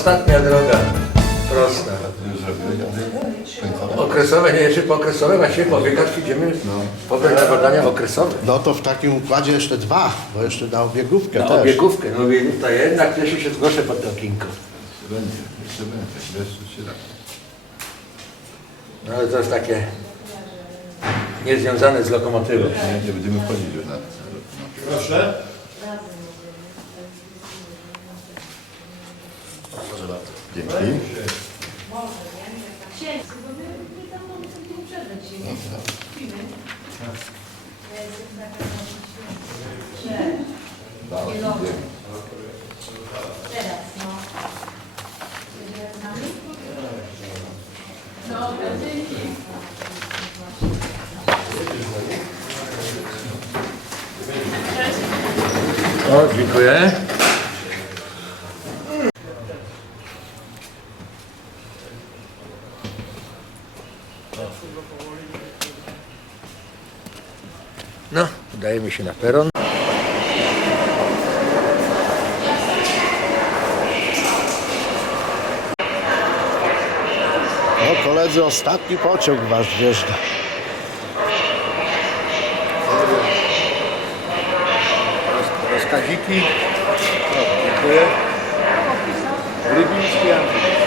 ostatnia droga prosta. Okresowe, nie, czy pookresowe, właściwie po wykaz idziemy pobrać na badania okresowe. No to w takim układzie jeszcze dwa, bo jeszcze na obiegówkę Na też. obiegówkę, no więc to jednak jeszcze się zgłoszę pod to okienko. Będzie, jeszcze będzie, jeszcze się da. No ale to jest takie niezwiązane z lokomotywą. Nie, nie będziemy wchodzić już na Proszę. Dzięki. O, dziękuję. No, udajemy się na peron. No koledzy, ostatni pociąg was wjeżdża. Rozkaziki. Dziękuję. Rybiński Andrzej.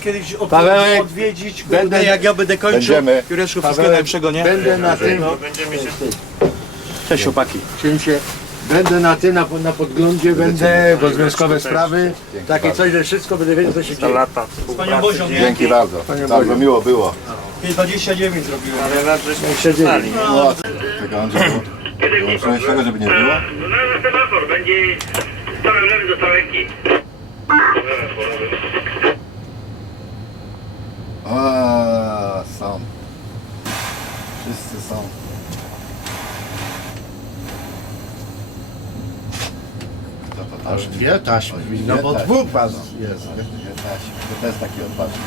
Kiedyś od, Pawełek, odwiedzić, kurde, będę- jak ja będę kończył Będziemy. Jureszkowskiego Pawełek, najlepszego, nie? Będę na tym, Cześć chłopaki. księcie, będę na tym, na, na podglądzie, będę, bo związkowe sprawy, takie coś, że wszystko będę wiedział, co się dzieje. lata Z panią Bozią? Dzięki bardzo. Bardzo miło było. 29 zrobiłem. Ale lat żeśmy Siedzieli. No, czego Andrzej było? Wyłączyłeś tego, żeby nie było? No na semafor będzie stałem lewy do stałeki. A, są. Wszyscy są. Kto to tam? Aż dwie taśmy, Dwie no bo dwóch was jest. Nie taśmy. To też taki odważny.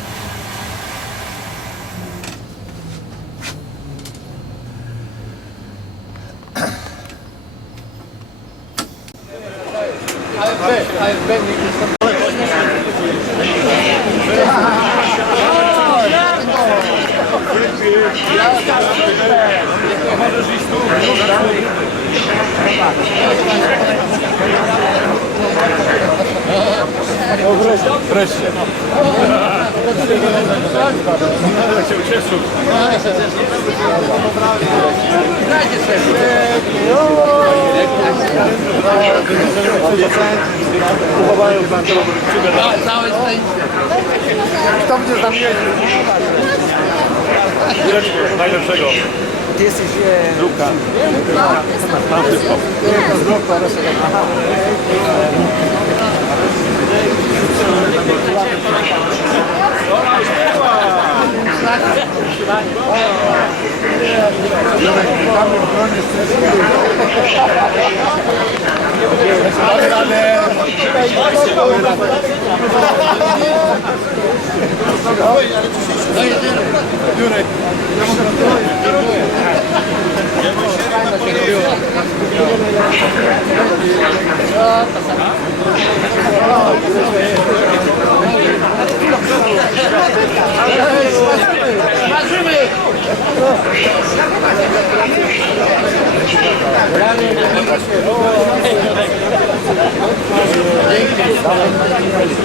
Uchowają pan to Całe szczęście. Kto będzie tam? Najlepszego. Ty jesteś... E... Luka. Pan Pan Jurek,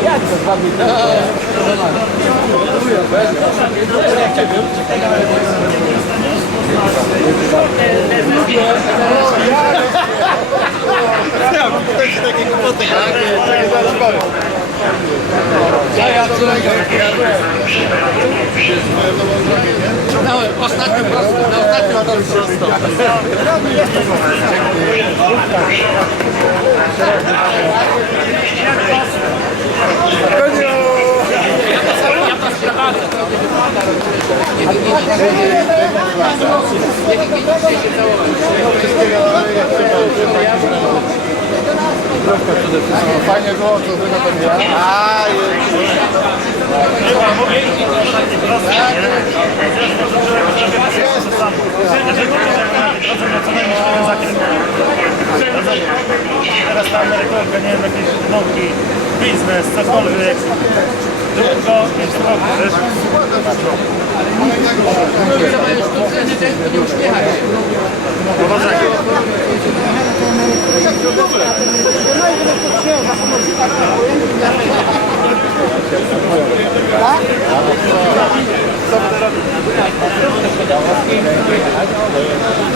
Jak to zrobić? Ja Znam, to się takie kłopoty, tak? Czego zaraz powiem. A ja co Dałem ostatnim prostym, na ostatnim torze prosto. Koniu! Ja to sam, ja to sprowadzę. Nie widzicie, że nie widzicie prostym. Fajnie było, to wy na to nie. A, Teraz ta Amerykanka, nie wiem, jakieś nogi, biznes, cokolwiek. Długo jest trochę, wiesz?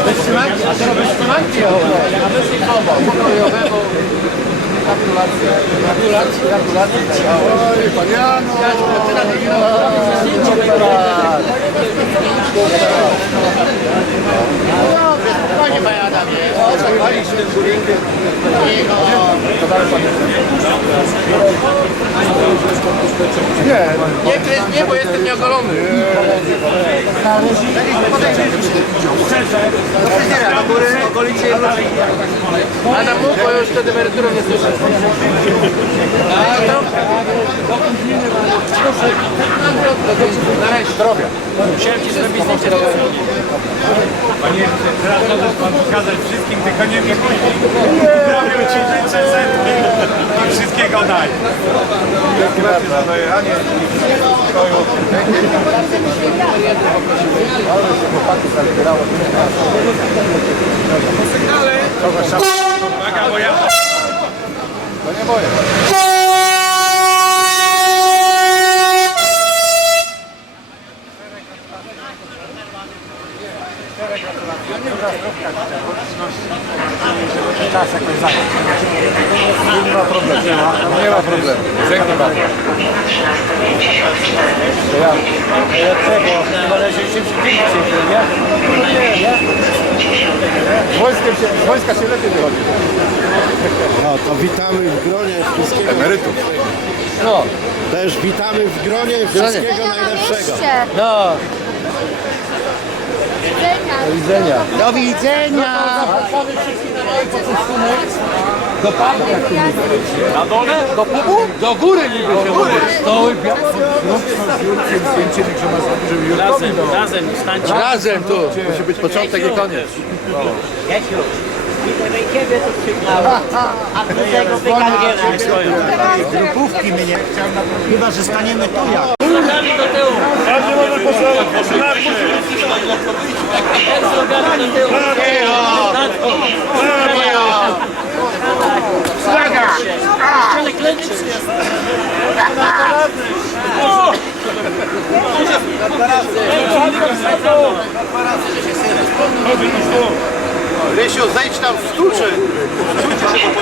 Wytrzymanki, a teraz wytrzymanki a my się chowa, pokojowego. Gratulacje, gratulacje, gratulacje. Oj, paniano! Spokojnie, panie Adamie. O, czekali się tym bulinkiem. Nie, nie, Krys, nie, bo jestem nieogolony. Do fryzjera, do góry, okolicie Adam mógł, bo już wtedy emeryturą nie słyszę. A to... Proszę, zdrowia. Musiałem ci zrobić zdjęcie Panie, teraz pan pokazać wszystkim, tylko nie mi. Robią ci życzę setki i wszystkiego daj. Gratulacje za dojechanie. Uwaga, bo ja... Nie ma problemu. Dzięki bardzo. To ja. Dlaczego? Chyba że się przyjdzie, nie? Nie, nie? Z wojskiem się, z wojska się lepiej wychodzi. No to witamy w gronie wszystkiego. Emerytów. No, Też witamy w gronie wszystkiego najlepszego. no. Do widzenia. Do widzenia. Do panu jak to Na dole? Do pubu? Do góry niby się góry. Stoły, Razem, razem, stańcie. Razem tu. Musi być początek i koniec. Jasiu, widzę ciebie to sygnał, a tu tego wygangiera. Grupówki mnie Chyba, że staniemy tu jak. Do tyłu. Każdy może posłuchać. Posłuchać. Rysiu, zejdź tam w stuczy. Czujcie się po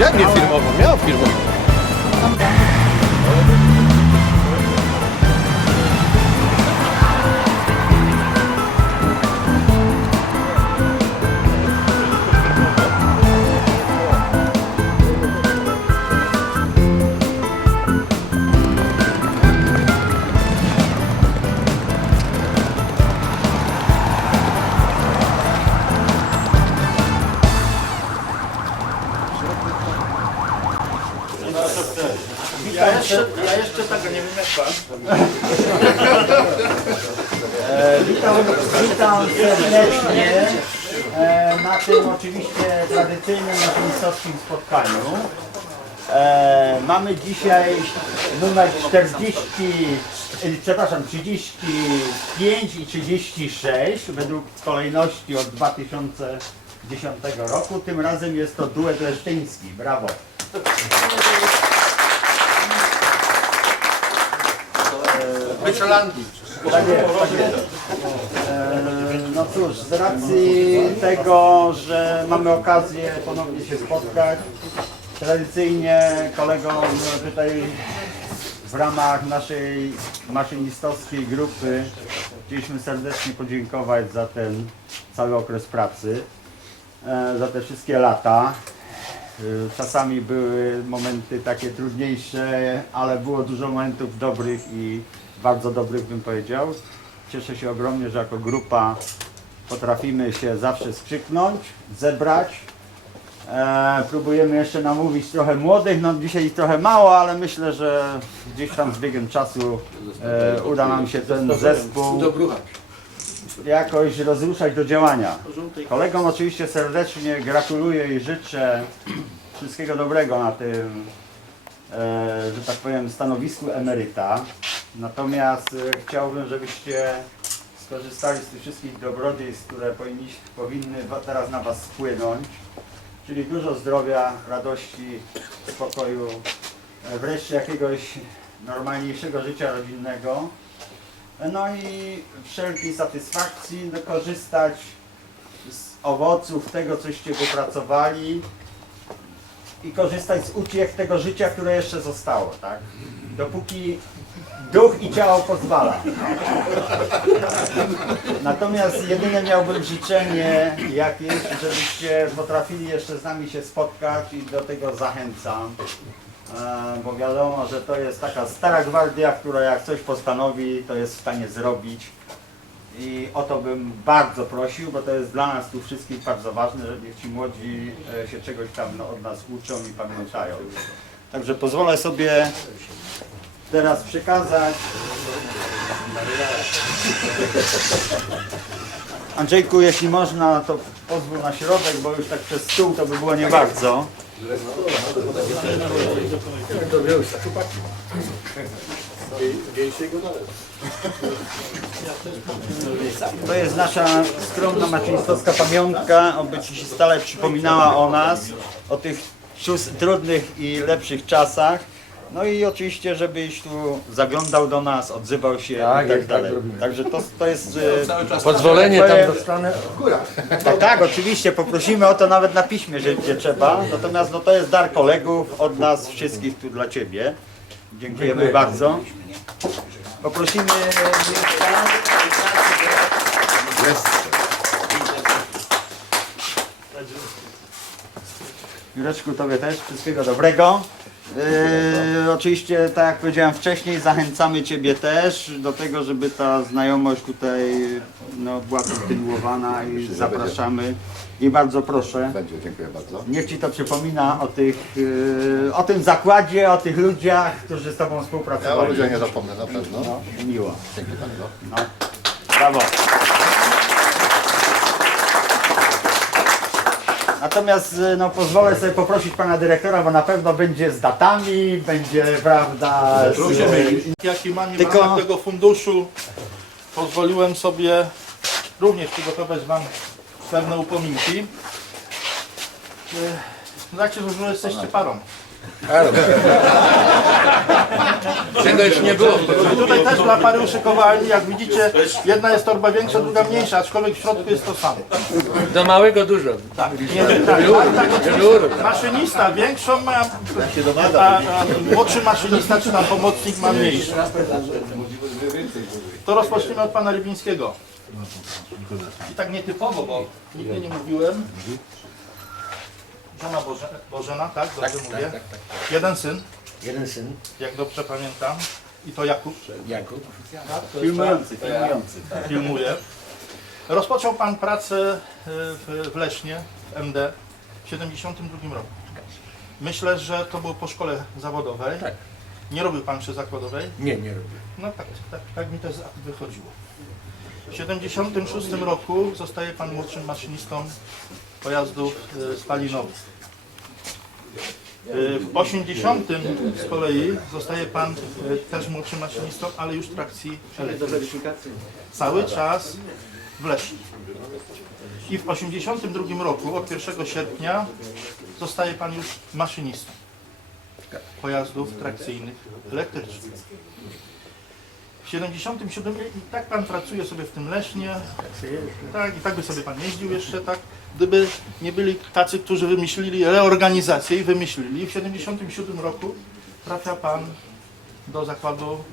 Jak nie firmowo? Miał firmowo. Maszynistowskim spotkaniu. E, mamy dzisiaj numer 40, e, przepraszam, 35 i 36 według kolejności od 2010 roku. Tym razem jest to duet leszczyński. Brawo. Wyczelanki. Tak jest, tak jest. E, No cóż, z racji tego, że mamy okazję ponownie się spotkać, tradycyjnie kolegom tutaj w ramach naszej maszynistowskiej grupy chcieliśmy serdecznie podziękować za ten cały okres pracy, e, za te wszystkie lata. Y, Czasami były momenty takie trudniejsze, ale było dużo momentów dobrych i bardzo dobrych bym powiedział. Cieszę się ogromnie, że jako grupa potrafimy się zawsze skrzyknąć, zebrać. E, próbujemy jeszcze namówić trochę młodych, no dzisiaj trochę mało, ale myślę, że gdzieś tam z biegiem czasu e, uda nam się ten zespół jakoś rozruszać do działania. Kolegom oczywiście serdecznie gratuluję i życzę wszystkiego dobrego na tym, e, że tak powiem, stanowisku emeryta. Natomiast e, chciałbym, żebyście skorzystali z tych wszystkich dobrodziejstw, które powinni, powinny teraz na Was spłynąć. Czyli dużo zdrowia, radości, spokoju, e, wreszcie jakiegoś normalniejszego życia rodzinnego. No i wszelkiej satysfakcji, korzystać z owoców tego, coście wypracowali i korzystać z uciech tego życia, które jeszcze zostało, tak? Dopóki duch i ciało pozwala. Natomiast jedyne miałbym życzenie jakieś, żebyście potrafili jeszcze z nami się spotkać i do tego zachęcam. E, bo wiadomo, że to jest taka stara gwardia, która jak coś postanowi, to jest w stanie zrobić. I o to bym bardzo prosił, bo to jest dla nas tu wszystkich bardzo ważne, żeby ci młodzi e, się czegoś tam no, od nas uczą i pamiętają. Także pozwolę sobie teraz przekazać. Andrzejku, jeśli można, to pozwól na środek, bo już tak przez stół to by było nie bardzo. To jest nasza skromna macińskowska pamiątka, oby Ci się stale przypominała o nas, o tych trudnych i lepszych czasach. No i oczywiście, żebyś tu zaglądał do nas, odzywał się i tak dalej. Także to, to jest... e, Pozwolenie Powiem- tam dostanę. tak, tak, oczywiście, poprosimy o to nawet na piśmie, że gdzie trzeba. Natomiast no, to jest dar kolegów od nas wszystkich tu dla Ciebie. Dziękujemy bardzo. Poprosimy Mirka. Jureczku, Tobie też wszystkiego dobrego. Yy, oczywiście, tak jak powiedziałem wcześniej, zachęcamy Ciebie też do tego, żeby ta znajomość tutaj no, była kontynuowana i zapraszamy. I bardzo proszę, Będzie, dziękuję bardzo. niech Ci to przypomina o, tych, yy, o tym zakładzie, o tych ludziach, którzy z Tobą Ja o współpracowali. ludziach nie zapomnę na pewno. No, miło. Dzięki bardzo. No. Brawo. Natomiast y, no, pozwolę sobie poprosić pana dyrektora, bo na pewno będzie z datami, będzie, prawda, z, Jaki mam Tylko- tego funduszu pozwoliłem sobie również przygotować Wam pewne upominki. E, Znacie, że już jesteście parą. Tego jeszcze nie było. I tutaj też dla pary uszykowali, jak widzicie, jedna jest torba większa, druga mniejsza, aczkolwiek w środku jest to samo. Do małego dużo. Tak, nie, tak, tak, tak oczywiście. Maszynista większą ma, a, a młodszy maszynista czy tam pomocnik ma mniejszą. To rozpoczniemy od pana Rybińskiego. I tak nietypowo, bo nigdy nie mówiłem. Żona Boże, Bożena, tak? Dobrze mówię. Jeden syn, Jeden syn, jak dobrze pamiętam. I to Jakub. Jakub. Tak, to jest filmujący, filmujący. tak, filmuje. Rozpoczął pan pracę y, w, w Lesznie, MD, w 72 roku. Myślę, że to było po szkole zawodowej. Tak. Nie robił pan przy zakładowej? Nie, nie robię. No tak, tak, tak mi to wychodziło. W 76 roku zostaje pan młodszym maszynistą pojazdów e, spalinowych. E, W 80 z kolei zostaje pan e, też młodszym maszynistą, ale już trakcji elektrycznej. Cały czas w Lesznie. I w 82 roku, od 1 sierpnia, zostaje pan już maszynistą pojazdów trakcyjnych elektrycznych. W 77 i tak pan pracuje sobie w tym Lesznie, tak, i tak by sobie pan jeździł jeszcze, tak, gdyby nie byli tacy, którzy wymyślili reorganizację i wymyślili. W 77 roku trafia pan do zakładu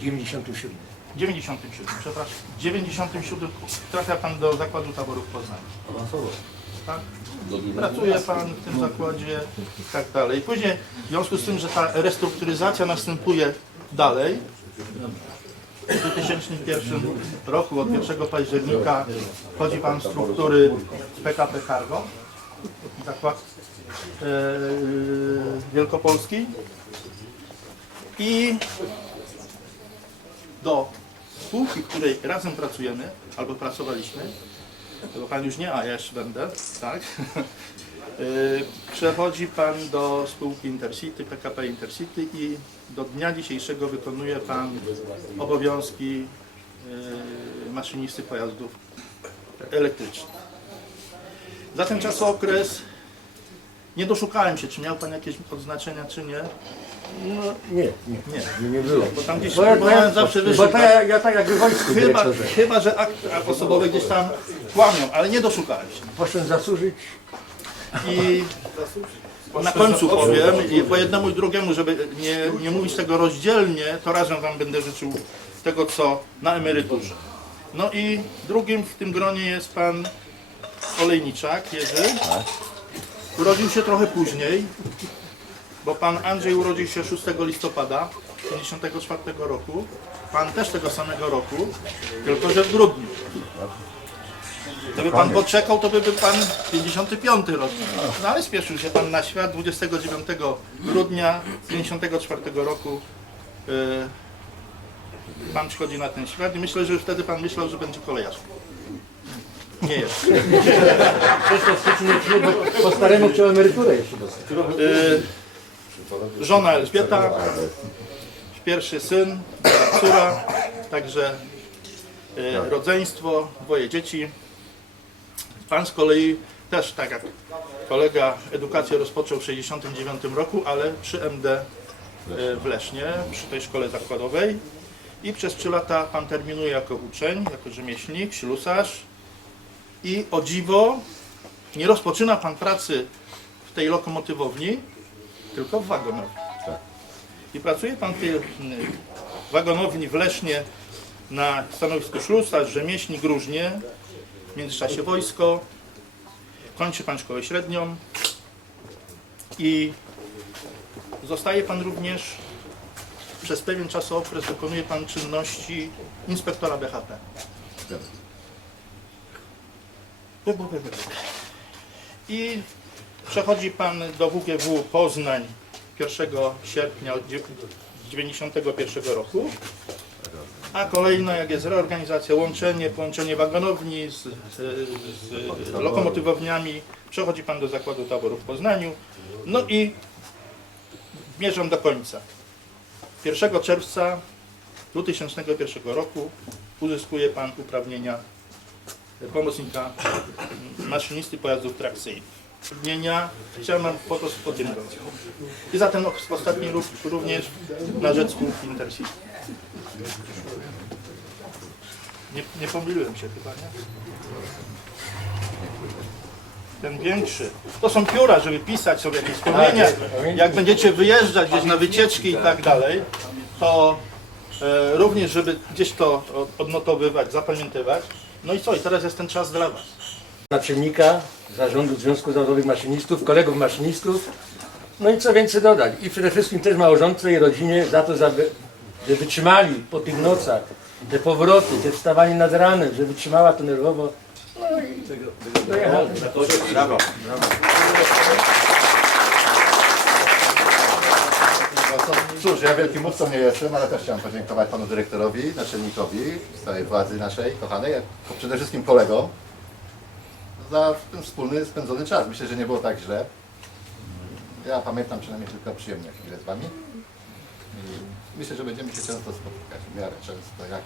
97. 97, przepraszam, 97 trafia pan do zakładu taborów Poznań. Tak? Pracuje pan w tym zakładzie i tak dalej. Później w związku z tym, że ta restrukturyzacja następuje dalej, w 2001 roku od 1 października wchodzi pan w struktury PKP Cargo, zakład e, Wielkopolski i do spółki, w której razem pracujemy, albo pracowaliśmy, bo pan już nie, a ja jeszcze będę, tak? Yy, Przechodzi pan do spółki Intercity, PKP Intercity i do dnia dzisiejszego wykonuje pan obowiązki yy, maszynisty pojazdów elektrycznych. Za ten czas okres nie doszukałem się, czy miał pan jakieś odznaczenia, czy nie. No nie, nie, Nie, nie było. bo tam gdzieś Bo, ja, bo, ja, próbowałem zawsze bo wyszukać. to ja, tak jak wojsku Chyba, chyba, że akt osobowe gdzieś tam kłamią, ale nie doszukałem się. Poszedłem zasłużyć. I na końcu powiem, i po jednemu i drugiemu, żeby nie, nie mówić tego rozdzielnie, to razem Wam będę życzył tego, co na emeryturze. No i drugim w tym gronie jest Pan Olejniczak, Jerzy. Urodził się trochę później, bo Pan Andrzej urodził się 6 listopada 1954 roku. Pan też tego samego roku, tylko że w grudniu. Gdyby pan poczekał, to by był pan 55 rok. No ale spieszył się pan na świat 29 grudnia 54 roku. y, Pan przychodzi na ten świat i myślę, że już wtedy pan myślał, że będzie kolejarzem. Nie jest. Po staremu chciał emeryturę jeszcze dostać. Y, Żona Elżbieta, pierwszy syn, córa, także y, rodzeństwo, dwoje dzieci. Pan z kolei też, tak jak kolega, edukację rozpoczął w 1969 roku, ale przy MD y, w Lesznie, przy tej szkole zakładowej. I przez 3 lata pan terminuje jako uczeń, jako rzemieślnik, ślusarz. I o dziwo, nie rozpoczyna pan pracy w tej lokomotywowni, tylko w wagonowni. I pracuje pan w tej mm, wagonowni w Lesznie na stanowisku ślusarz, rzemieślnik różnie, w międzyczasie wojsko, kończy pan szkołę średnią i zostaje pan również przez pewien czasokres wykonuje pan czynności inspektora BHP. I przechodzi pan do WGW Poznań 1 sierpnia 1991 roku. A kolejno, jak jest reorganizacja, łączenie, połączenie wagonowni z, z, z lokomotywowniami, przechodzi Pan do zakładu taboru w Poznaniu. No i zmierzam do końca. 1 czerwca 2001 roku uzyskuje Pan uprawnienia pomocnika maszynisty pojazdów trakcyjnych. Uprawnienia chciałem Wam po prostu podziękować. I za ten okres ostatni również na rzecz spółki Intercity. Nie, nie pomyliłem się chyba, nie? Ten większy. To są pióra, żeby pisać sobie jakieś wspomnienia. Jak będziecie wyjeżdżać gdzieś na wycieczki i tak dalej, to e, również, żeby gdzieś to od- odnotowywać, zapamiętywać. No i co? I teraz jest ten czas dla Was. Naczelnika Zarządu Związku Zawodowych Maszynistów, kolegów maszynistów. No i co więcej dodać. I przede wszystkim też małżonce i rodzinie za to, za że wytrzymali po tych nocach te powroty, te wstawanie nad ranem, że wytrzymała to nerwowo. No i dojechali. cóż, ja wielkim mówcą nie jestem, ale też chciałem podziękować panu dyrektorowi, naczelnikowi, całej władzy naszej kochanej, jak przede wszystkim kolegom za ten wspólny spędzony czas. Myślę, że nie było tak źle. Ja pamiętam przynajmniej tylko przyjemne chwile z wami. I myślę, że będziemy się często spotykać, w miarę często, jak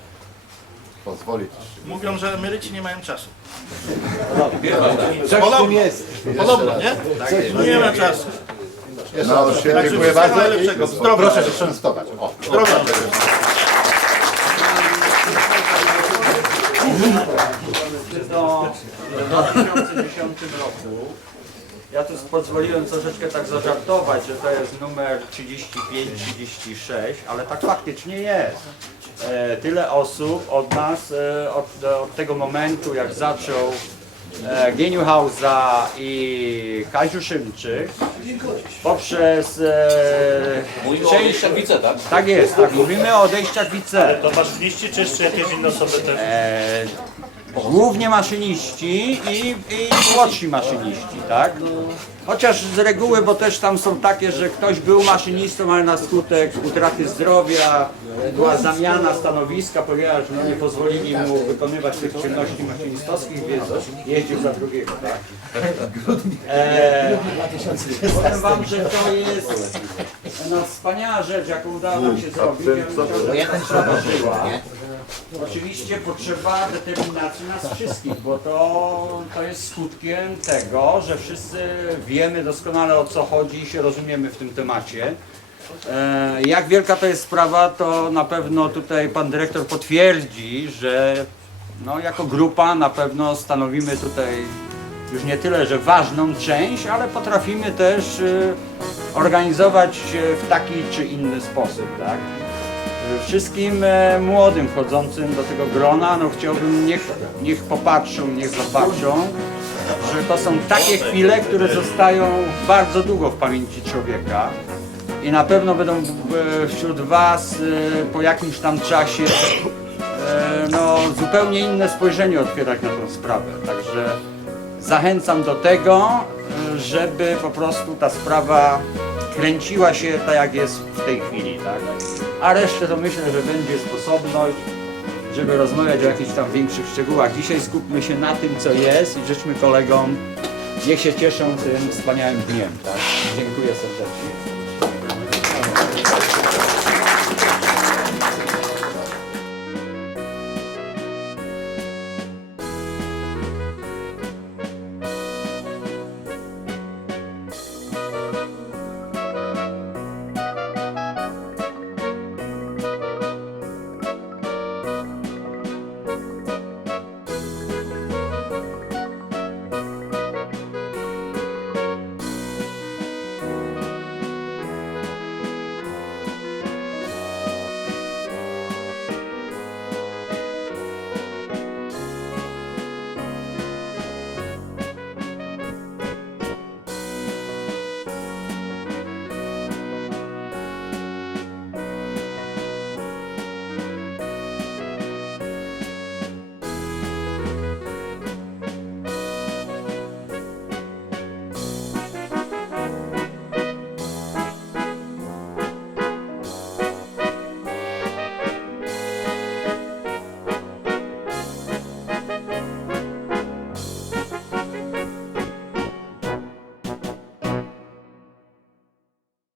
pozwolić. Mówią, że emeryci nie mają czasu. Coś Podobno. w tym jest. Podobno, nie? Nie ma czasu. Jeszcze raz Także dziękuję bardzo najlepszego. Zdrowia. proszę się częstować. O, Zdrowia. do, w 2010 roku. Ja tu pozwoliłem troszeczkę tak zażartować, że to jest numer 35-36, ale tak faktycznie jest. E, tyle osób od nas, e, od, od tego momentu jak zaczął e, Geniuhausa i Kaziu Szymczyk, poprzez e, część... wice, tak? Tak jest, tak, mówimy o odejściach wice. To maszyniści czy jeszcze jakieś inne osoby też? E, głównie maszyniści i, i młodsi maszyniści, tak? Chociaż z reguły, bo też tam są takie, że ktoś był maszynistą, ale na skutek utraty zdrowia była zamiana stanowiska, ponieważ no, nie pozwolili mu wykonywać tych czynności maszynistowskich, więc jeździł za drugiego, tak? E, powiem wam, że to jest no, wspaniała rzecz, jaką udało nam się zrobić. Ja bym. Oczywiście potrzeba determinacji nas wszystkich, bo to, to jest skutkiem tego, że wszyscy wiemy doskonale o co chodzi i się rozumiemy w tym temacie. E, jak wielka to jest sprawa, to na pewno tutaj pan dyrektor potwierdzi, że no, jako grupa na pewno stanowimy tutaj już nie tyle, że ważną część, ale potrafimy też e, organizować się w taki czy inny sposób, tak? Wszystkim e, młodym wchodzącym do tego grona, no chciałbym, niech, niech popatrzą, niech zobaczą, że to są takie chwile, które zostają bardzo długo w pamięci człowieka i na pewno będą wśród Was e, po jakimś tam czasie e, no, zupełnie inne spojrzenie otwierać na tę sprawę. Także zachęcam do tego, żeby po prostu ta sprawa kręciła się tak jak jest w tej chwili, tak? A resztę to myślę, że będzie sposobność, żeby rozmawiać o jakichś tam większych szczegółach. Dzisiaj skupmy się na tym, co jest i życzmy kolegom, niech się cieszą tym wspaniałym dniem, tak? Dziękuję serdecznie.